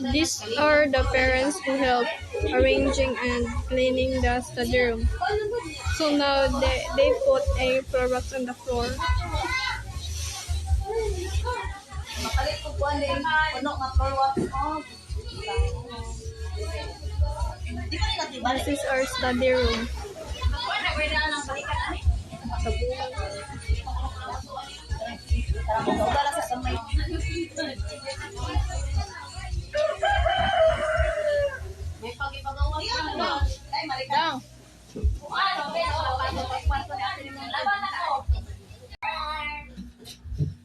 These are the parents who help arranging and cleaning the study room. So now they put a floor box on the floor. Mapalit ko po din. Puno nga floor wax. Di ba nila tibalik? This is our study room. Parang mag-augala sa kamay. May pag-ipagawa ka. Ay, malikaw. Laban ako.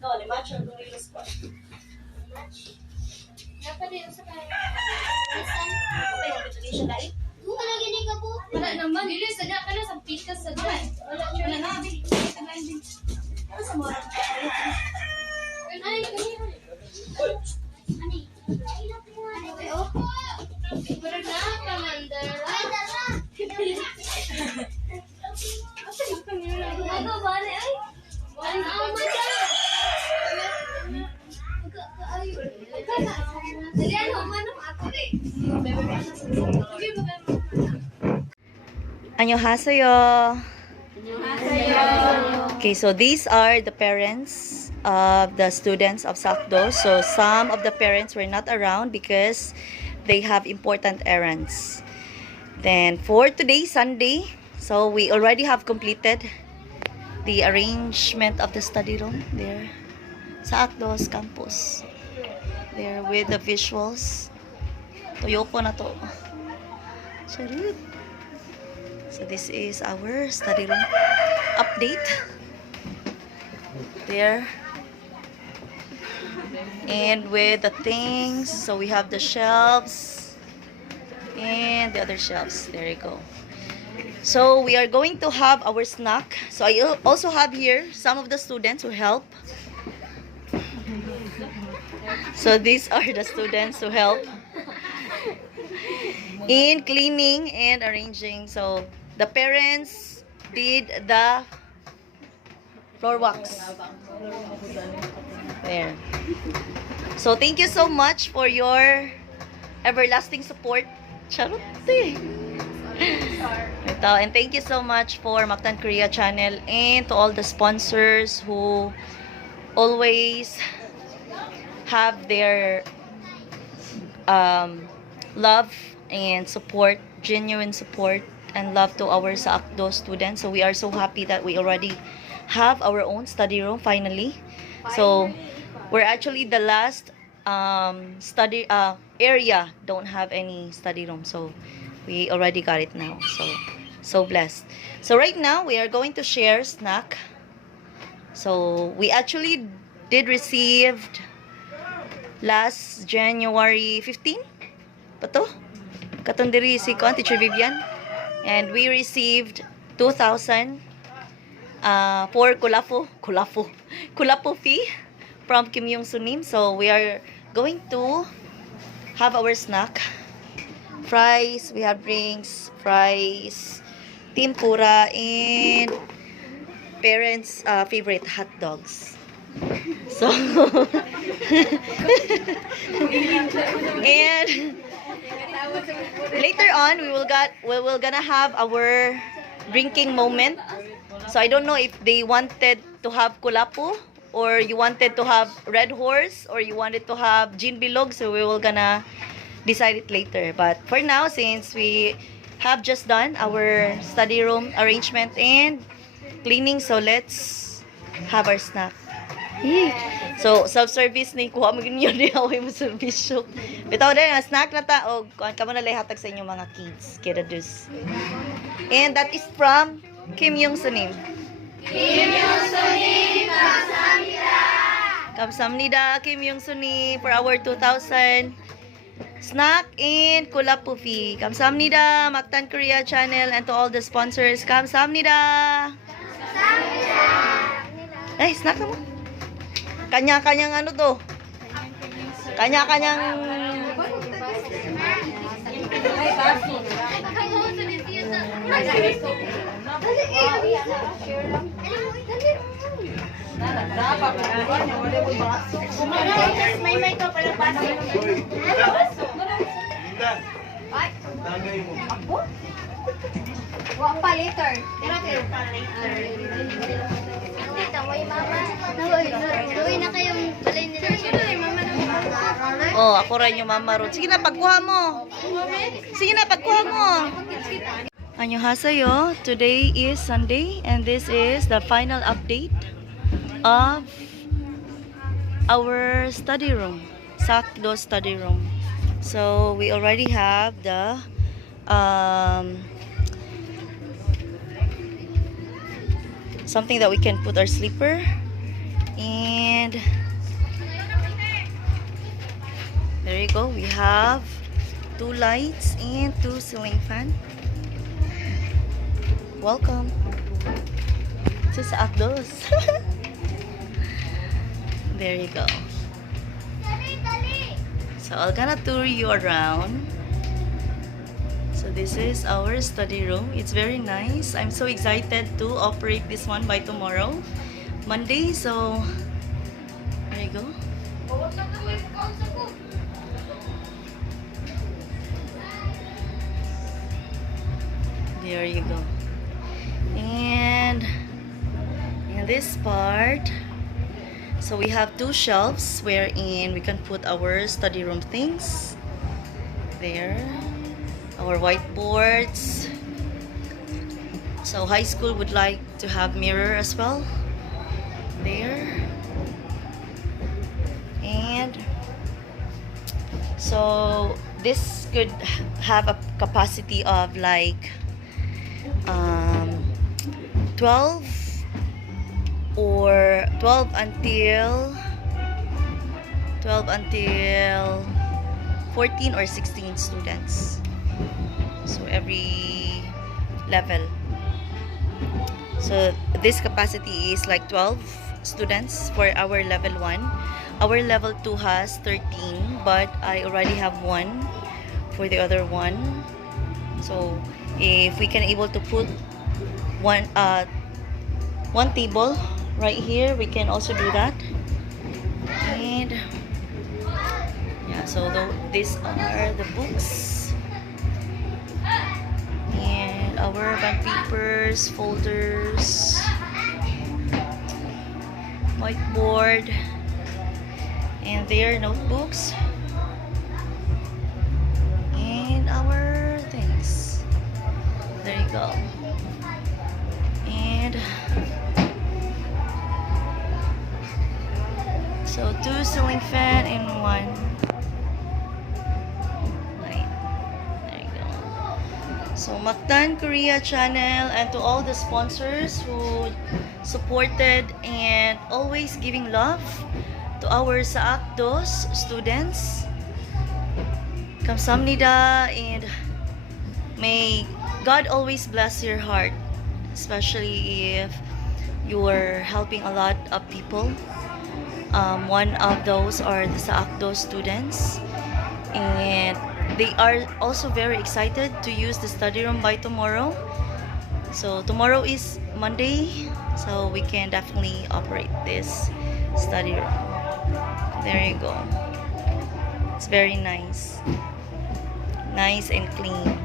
No, limatch ang tumilis ko. Dapat din sa kanya. Okay, yung petition na eh. Wala gini ka po. Wala naman. Dili sadya ka na sa pikas sa dyan. Wala na. Ano sa mga? Ay, kani. Ani. Ani kayo? Wala na ka, Mandara. Ay, dala. Ano ba na ay? Ano ang Mandara? Dali, ano man ako eh. Annyeonghaseyo. Okay, so these are the parents of the students of Sakdo. So some of the parents were not around because they have important errands. Then for today, Sunday, so we already have completed the arrangement of the study room there sa Akdos campus. There with the visuals. Toyoko na to. Charot. So this is our study room update. There. And with the things, so we have the shelves and the other shelves. There you go. So we are going to have our snack. So I also have here some of the students who help. So these are the students who help in cleaning and arranging. So the parents did the floor wax. There. So thank you so much for your everlasting support. Charote. Ito, and thank you so much for Mactan Korea channel and to all the sponsors who always have their love and support, genuine support and love to our Saakdo students. So we are so happy that we already have our own study room finally. So we're actually the last study area don't have any study room, so we already got it now. So blessed. So right now we are going to share snack. So we actually did received last January 15 pato katong si ko Teacher Vivian, and we received 2,000 for kulapo fee from Kim Yung Sunim. So we are going to have our snack, fries, we have drinks, fries, tempura, and parents favorite hot dogs. So and later on we will gonna have our drinking moment. So I don't know if they wanted to have kulapo or you wanted to have Red Horse or you wanted to have Gin Bilog, so we will gonna decide it later. But for now, since we have just done our study room arrangement and cleaning, so let's have our snack. So self-service ni kuha mo ginyo di away mo servisyo. Bitaw din ang snack na ta og kuan kamo na hatag sa inyong mga kids, kiddos. And that is from Kim Yung Sunim. Kim Yung Sunim, kamsahamnida. Kamsahamnida Kim Yung Sunim for our 2,000 snack and kulapo fee. Kamsahamnida Mactan Korea channel and to all the sponsors. Kamsahamnida. Ay, snack na mo. Kanya-kanyang ano to? Kanya-kanyang May may ka pala pasok. Wa pa later. Pero pa later. Dito, may mama. Gawin na kayong balay nila. Mama na Oh, ako rin yung Mama Ruth. Sige na, pagkuha mo. Sige na, pagkuha mo. Annyeonghaseyo. Today is Sunday and this is the final update of our study room, Sakdo study room. So we already have the something that we can put our sleeper, and there you go. We have 2 lights and 2 ceiling fan. Welcome to Sakdos. There you go. So I'm gonna tour you around. So this is our study room. It's very nice. I'm so excited to operate this one by tomorrow, Monday. So there you go. There you go. And in this part, so we have 2 shelves wherein we can put our study room things. There, our whiteboards. So high school would like to have mirror as well. There. And so this could have a capacity of like 12 or 12 until 14 or 16 students. So every level. So this capacity is like 12 students for our level 1. Our level 2 has 13, but I already have 1 for the other one. So if we can able to put one table right here, we can also do that. And yeah, so these are the books and our bond papers, folders, whiteboard, and their notebooks, and our things. There you go. And so 2 ceiling fan and 1 light. There you go. So Mactan Korea channel, and to all the sponsors who supported and always giving love to our Sakdos students. Kamsahamnida, and may God always bless your heart, especially if you are helping a lot of people. One of those are the Sakdos students, and they are also very excited to use the study room by tomorrow. So tomorrow is Monday, so we can definitely operate this study room. There you go. It's very nice and clean.